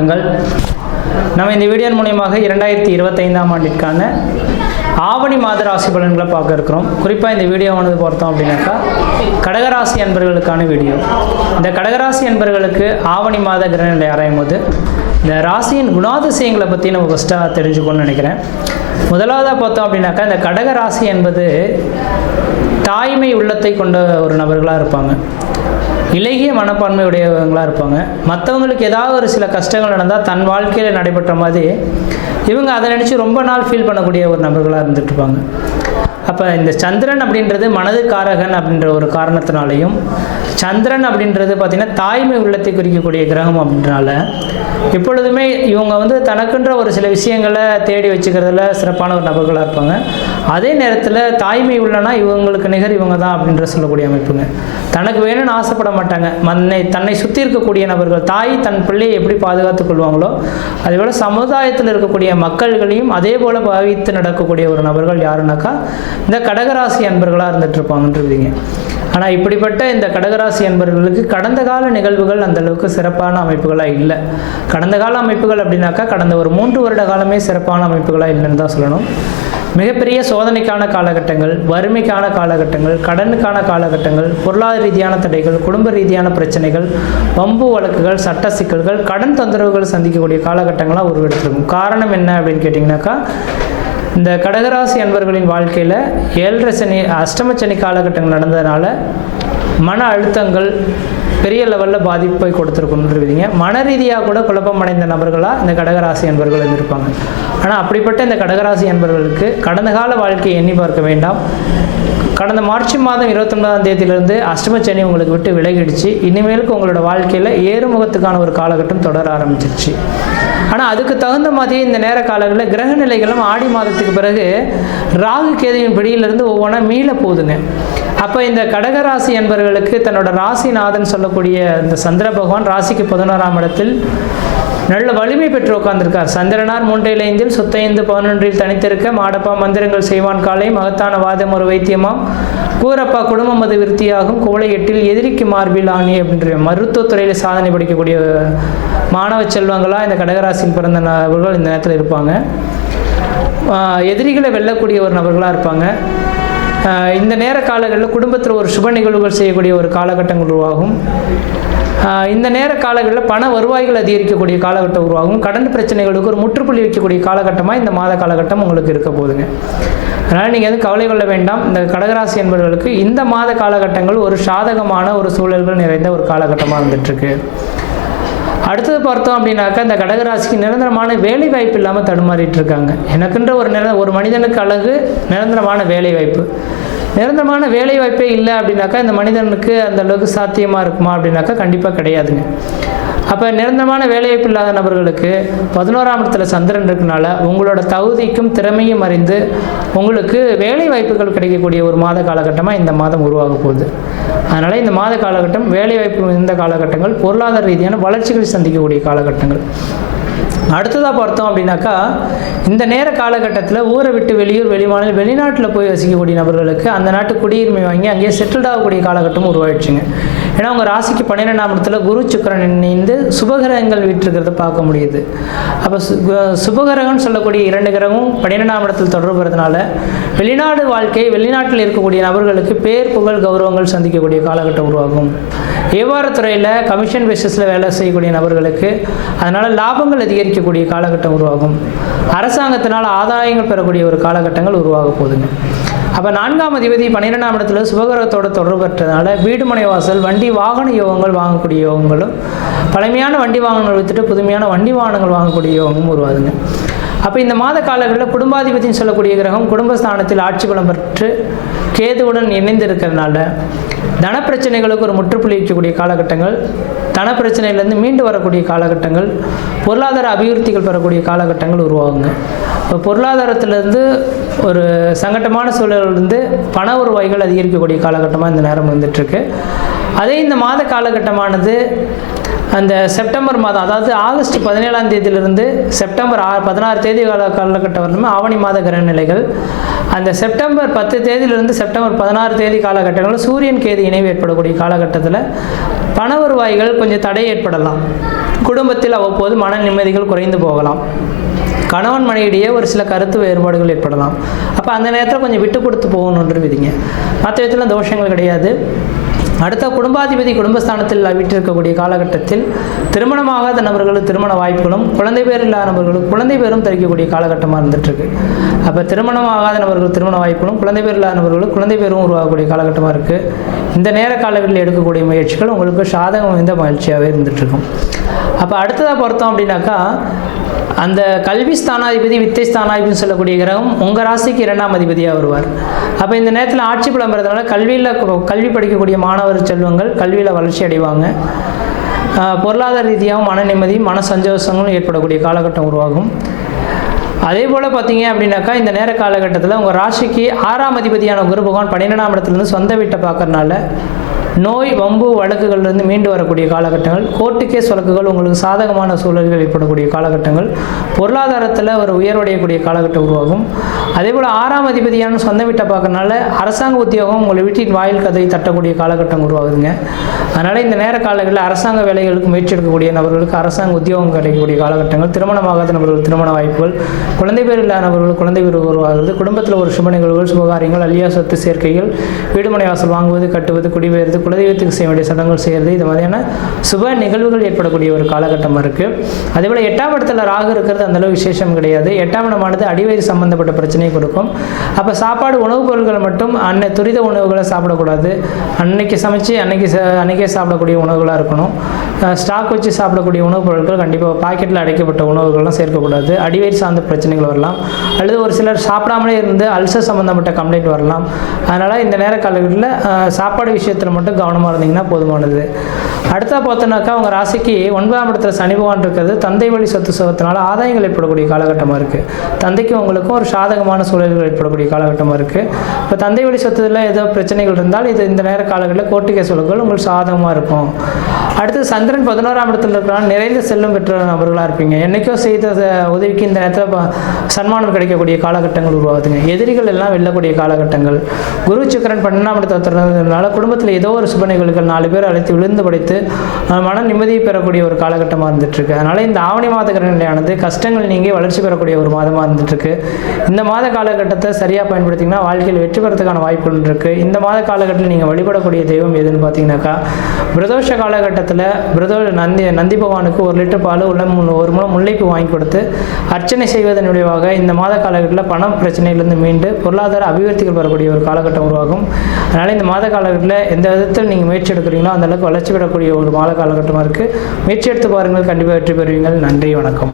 வணக்கங்கள் நம்ம இந்த வீடியோ மூலியமாக இரண்டாயிரத்தி இருபத்தைந்தாம் ஆண்டிற்கான ஆவணி மாத ராசி பலன்களை பார்க்க இருக்கிறோம். குறிப்பாக இந்த வீடியோவானது பார்த்தோம் அப்படின்னாக்கா கடகராசி அன்பர்களுக்கான வீடியோ. இந்த கடகராசி அன்பர்களுக்கு ஆவணி மாத கிரகநிலை ஆராயும் போது இந்த ராசியின் குணாதிசயங்களை பற்றி நம்ம ஃபஸ்ட்டாக தெரிஞ்சுக்கணும்னு நினைக்கிறேன். முதலாவதாக பார்த்தோம் அப்படின்னாக்கா இந்த கடகராசி என்பது தாய்மை உள்ளத்தை கொண்ட ஒரு நபர்களாக இருப்பாங்க. இலகிய மனப்பான்மை உடையவங்களாக இருப்பாங்க. மற்றவங்களுக்கு ஏதாவது ஒரு சில கஷ்டங்கள் நடந்தால் தன் வாழ்க்கையில் நடைபெற்ற மாதிரி இவங்க அதை நினச்சி ரொம்ப நாள் ஃபீல் பண்ணக்கூடிய ஒரு நபர்களாக இருந்துட்டு இருப்பாங்க. அப்போ இந்த சந்திரன் அப்படின்றது மனது காரகன் அப்படின்ற ஒரு காரணத்தினாலையும் சந்திரன் அப்படின்றது பார்த்திங்கன்னா தாய்மை உள்ளத்தை குறிக்கக்கூடிய கிரகம் அப்படின்றனால எப்பொழுதுமே இவங்க வந்து தனக்குன்ற ஒரு சில விஷயங்களை தேடி வச்சுக்கிறதுல சிறப்பான ஒரு நபர்களாக இருப்பாங்க. அதே நேரத்தில் தாய்மை உள்ளனா இவங்களுக்கு நிகர் இவங்க தான் அப்படின்ற சொல்லக்கூடிய அமைப்புங்க. தனக்கு வேணும்னு ஆசைப்பட மாட்டாங்க. மன்னை தன்னை சுற்றி இருக்கக்கூடிய நபர்கள் தாய் தன் பிள்ளையை எப்படி பாதுகாத்துக் கொள்வாங்களோ அதேபோல் சமுதாயத்தில் இருக்கக்கூடிய மக்கள்களையும் அதே போல் பாவித்து நடக்கக்கூடிய ஒரு நபர்கள் யாருனாக்கா இந்த கடகராசி அன்பர்களாக இருந்துட்டு இருப்பாங்கன்றீங்க ஆனால் இப்படிப்பட்ட இந்த கடகராசி அன்பர்களுக்கு கடந்த கால நிகழ்வுகள் அந்தளவுக்கு சிறப்பான அமைப்புகளாக இல்லை. கடந்த கால அமைப்புகள் அப்படின்னாக்கா கடந்த ஒரு மூன்று வருட காலமே சிறப்பான அமைப்புகளாக இல்லைன்னு தான் சொல்லணும். மிகப்பெரிய சோதனைக்கான காலகட்டங்கள் வறுமைக்கான காலகட்டங்கள் கடனுக்கான காலகட்டங்கள் பொருளாதார ரீதியான தடைகள் குடும்ப ரீதியான பிரச்சனைகள் வம்பு வழக்குகள் சட்ட சிக்கல்கள் கடன் தொந்தரவுகள் சந்திக்கக்கூடிய காலகட்டங்களாக உருவெடுத்திருக்கும். காரணம் என்ன அப்படின்னு கேட்டிங்கனாக்கா இந்த கடகராசி அன்பர்களின் வாழ்க்கையில் ஏழரை சனி அஷ்டம சனி காலகட்டங்கள் நடந்ததுனால மன அழுத்தங்கள் பெரிய லெவலில் பாதிப்பை கொடுத்துருக்குன்றீங்க மன ரீதியாக கூட குழப்பம் அடைந்த நபர்களாக இந்த கடகராசி அன்பர்கள் இருந்திருப்பாங்க. ஆனால் அப்படிப்பட்ட இந்த கடகராசி அன்பர்களுக்கு கடந்த கால வாழ்க்கையை எண்ணி பார்க்க வேண்டாம். கடந்த மார்ச் மாதம் இருபத்தொன்பதாம் தேதியிலிருந்து அஷ்டம சனி உங்களுக்கு விட்டு விலகிடுச்சு. இனிமேலுக்கு உங்களோட வாழ்க்கையில் ஏறுமுகத்துக்கான ஒரு காலகட்டம் தொடர ஆரம்பிச்சிருச்சு. ஆனால் அதுக்கு தகுந்த மாதிரி இந்த நேர காலங்களில் கிரக நிலைகளும் ஆடி மாதத்துக்கு பிறகு ராகு கேதுவின் பிடியிலிருந்து ஒவ்வொன்றா மீள போகுதுங்க. அப்போ இந்த கடகராசி என்பவர்களுக்கு தன்னோட ராசிநாதன் சொல்லக்கூடிய இந்த சந்திர பகவான் ராசிக்கு பதினோராம் இடத்தில் நல்ல வலிமை பெற்று உட்கார்ந்திருக்கார். சந்திரனார் மூன்றில் ஐந்தில் சுத்தைந்து பதினொன்றில் தனித்திருக்க மாடப்பா மந்திரங்கள் செய்வான் காலை மகத்தான வாதம் ஒரு வைத்தியமாம். கூரப்பா குடும்பம் அது விருத்தியாகும். கோலை எட்டில் எதிரிக்கு மார்பில் ஆணி அப்படின்ற மருத்துவத்துறையில் சாதனை படிக்கக்கூடிய மாணவ செல்வங்களாக இந்த கடகராசியில் பிறந்த நபர்கள் இந்த நேரத்தில் இருப்பாங்க. எதிரிகளை வெல்லக்கூடிய ஒரு நபர்களாக இருப்பாங்க. இந்த நேர காலங்களில் குடும்பத்தில் ஒரு சுப நிகழ்வுகள் செய்யக்கூடிய ஒரு காலகட்டங்கள் உருவாகும். இந்த நேர காலங்களில் பண வருவாய்கள் அதிகரிக்கக்கூடிய காலகட்டம் உருவாகும். கடன் பிரச்சனைகளுக்கு ஒரு முற்றுப்புள்ளி வைக்கக்கூடிய காலகட்டமாக இந்த மாத காலகட்டம் உங்களுக்கு இருக்க போகுதுங்க. அதனால் நீங்கள் வந்து கவலை கொள்ள வேண்டாம். இந்த கடகராசி என்பவர்களுக்கு இந்த மாத காலகட்டங்கள் ஒரு சாதகமான ஒரு சூழல்கள் நிறைந்த ஒரு காலகட்டமாக இருந்துகிட்ருக்கு அடுத்தது பார்த்தோம் அப்படின்னாக்கா இந்த கடகராசிக்கு நிரந்தரமான வேலை வாய்ப்பு இல்லாமல் தடுமாறிட்டு இருக்காங்க எனக்குன்ற ஒரு நிர ஒரு மனிதனுக்கு அழகு நிரந்தரமான வேலை வாய்ப்பு நிரந்தரமான வேலை வாய்ப்பே இல்லை அப்படின்னாக்கா இந்த மனிதனுக்கு அந்த அளவுக்கு சாத்தியமாக இருக்குமா அப்படின்னாக்கா கண்டிப்பாக கிடையாதுங்க. அப்போ நிரந்தரமான வேலைவாய்ப்பு இல்லாத நபர்களுக்கு பதினோராம் இடத்துல சந்திரன் இருக்கனால உங்களோட தகுதிக்கும் திறமையும் அறிந்து உங்களுக்கு வேலை வாய்ப்புகள் கிடைக்கக்கூடிய ஒரு மாத காலகட்டமாக இந்த மாதம் உருவாக போகுது. அதனால் இந்த மாத காலகட்டம் வேலைவாய்ப்பு மிகுந்த காலகட்டங்கள் பொருளாதார ரீதியான வளர்ச்சிகளை சந்திக்கக்கூடிய காலகட்டங்கள். அடுத்ததாக பார்த்தோம் அப்படின்னாக்கா இந்த நேர காலகட்டத்தில் ஊரை விட்டு வெளியூர் வெளிமாநில வெளிநாட்டில் போய் வசிக்கக்கூடிய நபர்களுக்கு அந்த நாட்டு குடியுரிமை வாங்கி அங்கேயே செட்டில்டாகக்கூடிய காலகட்டம் உருவாயிடுச்சுங்க. ஏன்னா உங்கள் ராசிக்கு பன்னிரெண்டாம் இடத்துல குரு சுக்கரன் இணைந்து சுபகிரகங்கள் விட்டுருக்கிறத பார்க்க முடியுது. அப்போ சு சுபகிரகம்னு சொல்லக்கூடிய இரண்டு கிரகமும் பன்னிரெண்டாம் இடத்தில் தொடர்புறதுனால வெளிநாடு வாழ்க்கை வெளிநாட்டில் இருக்கக்கூடிய நபர்களுக்கு பேர் புகழ் கௌரவங்கள் சந்திக்கக்கூடிய காலகட்டம் உருவாகும். வியாபாரத்துறையில் கமிஷன் பேசிஸில் வேலை செய்யக்கூடிய நபர்களுக்கு அதனால் லாபங்கள் அதிகரிக்கக்கூடிய காலகட்டம் உருவாகும். அரசாங்கத்தினால் ஆதாயங்கள் பெறக்கூடிய ஒரு காலகட்டங்கள் உருவாக போகுதுங்க. அப்போ நான்காம் அதிபதி பன்னிரெண்டாம் இடத்துல சுபகிரகத்தோட தொடர்பு பெற்றதுனால வீடு மனை வாசல் வண்டி வாகன யோகங்கள் வாங்கக்கூடிய யோகங்களும் பழமையான வண்டி வாகனங்கள் வித்துட்டு புதுமையான வண்டி வாகனங்கள் வாங்கக்கூடிய யோகமும் உருவாதுங்க அப்போ இந்த மாத காலங்களில் குடும்பாதிபதினு சொல்லக்கூடிய கிரகம் குடும்பஸ்தானத்தில் ஆட்சி பலம் பெற்று கேதுவுடன் இணைந்து இருக்கிறதுனால தனப்பிரச்சனைகளுக்கு ஒரு முற்றுப்புள்ளி வைக்கக்கூடிய காலகட்டங்கள் தனப்பிரச்சனையிலேருந்து மீண்டு வரக்கூடிய காலகட்டங்கள் பொருளாதார அபிவிருத்திகள் பெறக்கூடிய காலகட்டங்கள் உருவாகுங்க. இப்போ பொருளாதாரத்திலேருந்து ஒரு சங்கட்டமான சூழலிருந்து பண உருவாய்கள் அதிகரிக்கக்கூடிய காலகட்டமாக இந்த நேரம் வந்துட்டுருக்கு. அதே இந்த மாத காலகட்டமானது அந்த செப்டம்பர் மாதம் அதாவது ஆகஸ்ட் பதினேழாம் தேதியிலிருந்து செப்டம்பர் ஆ பதினாறு தேதி கால காலகட்டம் வரணுமே? ஆவணி மாத கிரக நிலைகள் அந்த செப்டம்பர் பத்து தேதியிலிருந்து செப்டம்பர் பதினாறு தேதி காலகட்டங்களில் சூரியன் கேது இணைவு ஏற்படக்கூடிய காலகட்டத்தில் பண வருவாய்கள் கொஞ்சம் தடை ஏற்படலாம். குடும்பத்தில் அவ்வப்போது மன நிம்மதிகள் குறைந்து போகலாம். கணவன் மனையிடையே ஒரு சில கருத்து வேறுபாடுகள் ஏற்படலாம். அப்போ அந்த நேரத்தில் கொஞ்சம் விட்டு கொடுத்து போகணுன்ற விதிங்க. மற்ற விதத்தில் தோஷங்கள் கிடையாது. அடுத்த குடும்பாதிபதி குடும்பஸ்தானத்தில் வீட்டிருக்கக்கூடிய காலகட்டத்தில் திருமணமாகாத நபர்களுக்கு திருமண வாய்ப்புகளும் குழந்தை பேர் இல்லாத நபர்களுக்கு குழந்தை பேரும் தெரிவிக்கக்கூடிய காலகட்டமாக இருந்துகிட்ருக்கு அப்போ திருமணம் ஆகாத நபர்கள் திருமண வாய்ப்புகளும் குழந்தை பேர் இல்லாத நபர்களுக்கு குழந்தை பேரும் உருவாகக்கூடிய காலகட்டமாக இருக்குது இந்த நேர காலங்களில் எடுக்கக்கூடிய முயற்சிகள் உங்களுக்கு சாதகம் மிகுந்த மகிழ்ச்சியாகவே இருந்துகிட்ருக்கும் அப்போ அடுத்ததாக பார்த்தோம் அப்படின்னாக்கா அந்த கல்வி ஸ்தானாதிபதி வித்தை ஸ்தானாதிபதினு சொல்லக்கூடிய கிரகம் உங்கள் ராசிக்கு இரண்டாம் அதிபதியாக வருவார். அப்போ இந்த நேரத்தில் ஆட்சி பலம் பெறதுனால கல்வியில் கல்வி படிக்கக்கூடிய மாணவர் செல்வங்கள் கல்வியில் வளர்ச்சி அடைவாங்க. பொருளாதார ரீதியாகவும் மன நிம்மதி மன சந்தோஷங்களும் ஏற்படக்கூடிய காலகட்டம் உருவாகும். அதே போல் பார்த்தீங்க அப்படின்னாக்கா இந்த நேர காலகட்டத்தில் உங்கள் ராசிக்கு ஆறாம் அதிபதியான குரு பகவான் பன்னிரெண்டாம் இடத்துலேருந்து சொந்த வீட்டை பார்க்கறனால நோய் வம்பு வழக்குகள்லேருந்து மீண்டு வரக்கூடிய காலகட்டங்கள் கோர்ட்டு கேஸ் வழக்குகள் உங்களுக்கு சாதகமான சூழல்கள் ஏற்படக்கூடிய காலகட்டங்கள் பொருளாதாரத்தில் ஒரு உயர்வடையக்கூடிய காலகட்டம் உருவாகும். அதே போல் ஆறாம் அதிபதியான சொந்த வீட்டை பார்க்கறனால அரசாங்க உத்தியோகம் உங்களை வீட்டின் வாயில் கதை தட்டக்கூடிய காலகட்டம் உருவாகுதுங்க. அதனால் இந்த நேர காலங்களில் அரசாங்க வேலைகளுக்கு முயற்சி எடுக்கக்கூடிய நபர்களுக்கு அரசாங்க உத்தியோகம் கிடைக்கக்கூடிய காலகட்டங்கள் திருமணமாகாத நபர்கள் திருமண வாய்ப்புகள் குழந்தை பேர் இல்லாத நபர்கள் குழந்தை பேர் உருவாகுது குடும்பத்தில் ஒரு சுப நிகழ்வுகள் சுபகாரியங்கள் அழியா சொத்து சேர்க்கைகள் வீடுமனை வாசல் வாங்குவது கட்டுவது குடிபெயர்ந்து குலதெய்வத்துக்கு செய்ய வேண்டிய சடங்குகள் செய்கிறது இது மாதிரியான சுப நிகழ்வுகள் ஏற்படக்கூடிய ஒரு காலகட்டமாக இருக்குது அதேபோல் எட்டாம் இடத்துல ராகு இருக்கிறது அந்தளவு விசேஷம் கிடையாது. எட்டாம் இடமானது அடிவயிறு சம்பந்தப்பட்ட பிரச்சனையை கொடுக்கும். அப்போ சாப்பாடு உணவுப் பொருட்களை மட்டும் அன்னை துரித உணவுகளை சாப்பிடக்கூடாது. அன்னைக்கு சமைச்சு அன்னைக்கு ச- அன்னைக்கே சாப்பிடக்கூடிய உணவுகளாக இருக்கணும். ஸ்டாக் வச்சு சாப்பிடக்கூடிய உணவுப் பொருட்கள் கண்டிப்பாக பாக்கெட்டில் அடைக்கப்பட்ட உணவுகள்லாம் சேர்க்கக்கூடாது. அடிவயிறு சார்ந்த பிரச்சனைகள் வரலாம். அல்லது ஒரு சிலர் சாப்பிடாமலே இருந்து அல்சர் சம்மந்தப்பட்ட கம்ப்ளைண்ட் வரலாம். அதனால் இந்த நேர காலகட்டத்தில் சாப்பாடு விஷயத்தில் மட்டும் கவனமாக இருந்தீங்கன்னா போதுமானது. அடுத்தா பார்த்தோன்னாக்கா உங்கள் ராசிக்கு ஒன்பதாம் இடத்துல சனி பகவான் இருக்கிறது. தந்தை வழி சொத்து சுகத்தினால ஆதாயங்கள் ஏற்படக்கூடிய காலகட்டமாக இருக்குது தந்தைக்கும் உங்களுக்கும் ஒரு சாதகமான சூழல்கள் ஏற்படக்கூடிய காலகட்டமாக இருக்குது இப்போ தந்தை வழி சொத்துல ஏதோ பிரச்சனைகள் இருந்தால் இது இந்த நேர காலங்களில் கோர்ட்டு கேஸ் வழக்குகள் உங்களுக்கு சாதகமாக இருக்கும். அடுத்து சந்திரன் பதினோராம் இடத்துல இருக்கிறனால நிறைந்த செல்லும் பெற்ற நபர்களாக இருப்பீங்க. என்றைக்கோ செய்த உதவிக்கு இந்த நேரத்தில் சன்மானம் கிடைக்கக்கூடிய காலகட்டங்கள் உருவாகுதுங்க. எதிரிகள் எல்லாம் வெல்லக்கூடிய காலகட்டங்கள். குரு சுக்கரன் பன்னெண்டாம் இடத்துல குடும்பத்தில் ஏதோ ஒரு சுப நிகழ்வுகள் நாலு பேர் அழைத்து விழுந்து படைத்து மன நிம்மதியை பெறக்கூடிய ஒரு காலகட்டமாக இருந்துட்டுருக்கு. அதனால் இந்த ஆவணி மாத கிரகநிலையானது கஷ்டங்கள் நீங்கி வளர்ச்சி பெறக்கூடிய ஒரு மாதமாக இருந்துட்டுருக்கு. இந்த மாத காலகட்டத்தை சரியாக பயன்படுத்திங்கன்னா வாழ்க்கையில் வெற்றி பெறதுக்கான வாய்ப்புகள் இருக்குது இந்த மாத காலகட்டத்தில் நீங்கள் வழிபடக்கூடிய தெய்வம் எதுன்னு பார்த்தீங்கன்னாக்கா பிரதோஷ காலகட்டத்தில் பிரதோ நந்தி நந்தி பகவானுக்கு ஒரு லிட்டர் பால் உள்ள மு- ஒரு மூலம் முல்லைப்பு வாங்கி கொடுத்து அர்ச்சனை செய்வதன் விளைவாக இந்த மாத காலகட்டத்தில் பணம் பிரச்சனையிலிருந்து மீண்டு பொருளாதார அபிவிருத்திகள் பெறக்கூடிய ஒரு காலகட்டம் உருவாகும். அதனால் இந்த மாத காலகட்டத்தில் எந்த விதத்தில் நீங்கள் முயற்சி எடுக்கிறீங்களோ அந்தளவுக்கு வளர்ச்சி பெறக்கூடிய ஒரு மாத காலகட்டமாக இருக்குது முயற்சி எடுத்து பாருங்கள். கண்டிப்பாக வெற்றி பெறுவீங்கள். நன்றி வணக்கம்.